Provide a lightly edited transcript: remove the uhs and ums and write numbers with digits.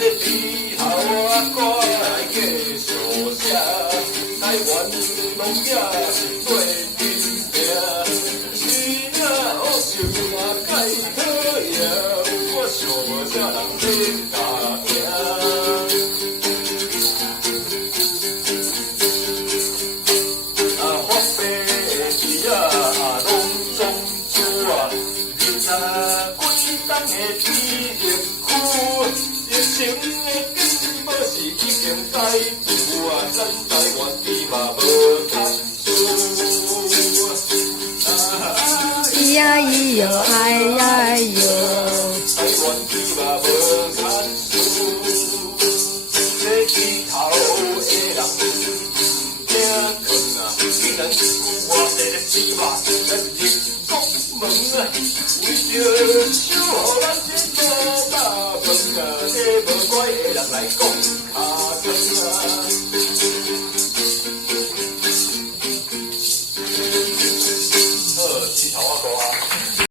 以后啊，歌来继续写，台湾农业是做阵命，是啊，好想啊，该讨厌，我想无啥人要甲赢。发白旗啊，拢总出啊，20几冬的体力躯，疫情的根本是已经解除啊，咱台湾猪嘛无卡输。咿呀咿哟，哎呀哟，台湾猪嘛无卡输，这低头的人惊困啊，竟然有外地的猪嘛来入国门啊，为着守护咱这大大饭啊，这无乖的人来讲脚汤啊。